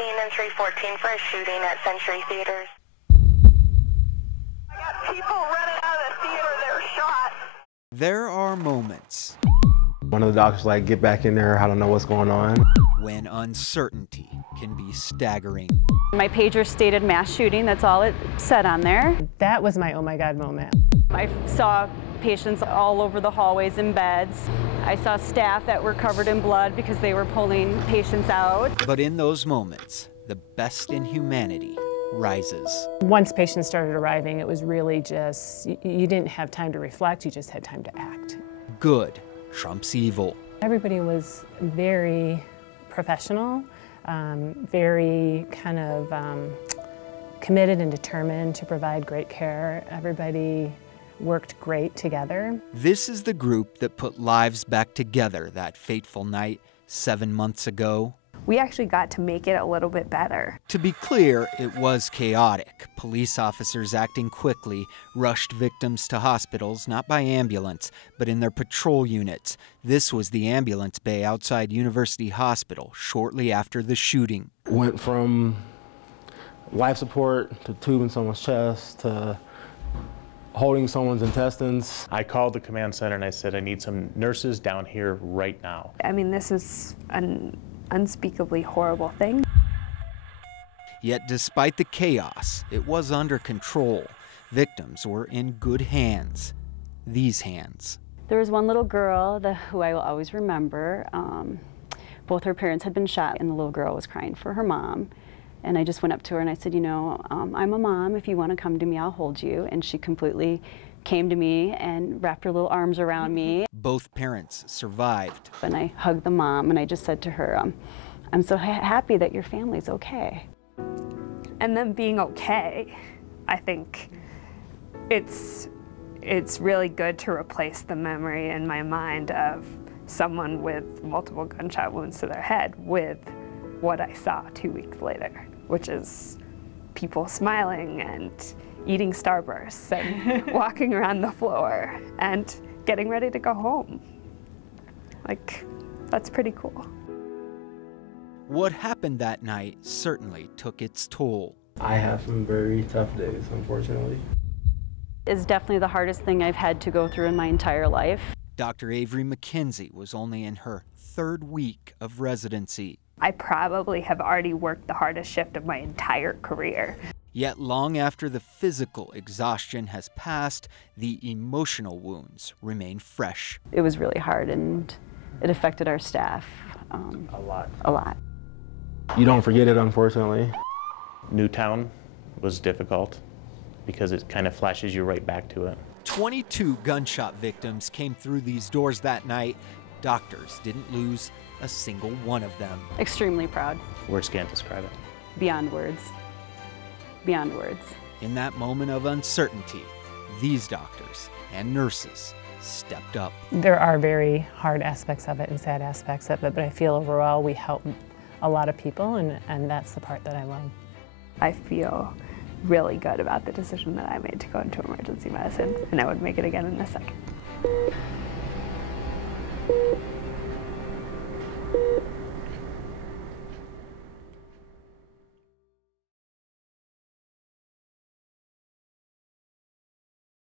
and 314 for a shooting at Century Theaters. I got people running out of the theater, they're shot. There are moments One of the doctors like, get back in there, I don't know what's going on. when uncertainty can be staggering. My pager stated mass shooting, that's all it said on there. That was my oh my God moment. I saw patients all over the hallways in beds. I saw staff that were covered in blood because they were pulling patients out. But in those moments, the best in humanity rises. Once patients started arriving, it was really just, you didn't have time to reflect, you just had time to act. Good trumps evil. Everybody was very professional, very kind of committed and determined to provide great care. Everybody worked great together. This is the group that put lives back together that fateful night 7 months ago. We actually got to make it a little bit better. To be clear, it was chaotic. Police officers acting quickly rushed victims to hospitals, not by ambulance, but in their patrol units. This was the ambulance bay outside University Hospital shortly after the shooting. Went from life support to tubing someone's chest to holding someone's intestines. I called the command center and I said, I need some nurses down here right now. I mean, this is an unspeakably horrible thing. Yet despite the chaos, it was under control. Victims were in good hands. These hands. There was one little girl who I will always remember. Both her parents had been shot and the little girl was crying for her mom. And I just went up to her and I said, you know, I'm a mom. If you want to come to me, I'll hold you. And she completely came to me and wrapped her little arms around me. Both parents survived. And I hugged the mom and I just said to her, I'm so happy that your family's okay. And them being okay, I think it's really good to replace the memory in my mind of someone with multiple gunshot wounds to their head with what I saw 2 weeks later, which is people smiling and eating Starbursts and walking around the floor and getting ready to go home. Like, that's pretty cool. What happened that night certainly took its toll. I have some very tough days, unfortunately. It's definitely the hardest thing I've had to go through in my entire life. Dr. Avery McKenzie was only in her 3rd week of residency. I probably have already worked the hardest shift of my entire career. Yet long after the physical exhaustion has passed, the emotional wounds remain fresh. It was really hard and it affected our staff A lot. a lot. You don't forget it, unfortunately. Newtown was difficult because it kind of flashes you right back to it. 22 gunshot victims came through these doors that night. Doctors didn't lose a single one of them. Extremely proud. Words can't describe it. Beyond words. Beyond words. In that moment of uncertainty, these doctors and nurses stepped up. There are very hard aspects of it and sad aspects of it, but I feel overall we help a lot of people, and that's the part that I love. I feel really good about the decision that I made to go into emergency medicine, and I would make it again in a second.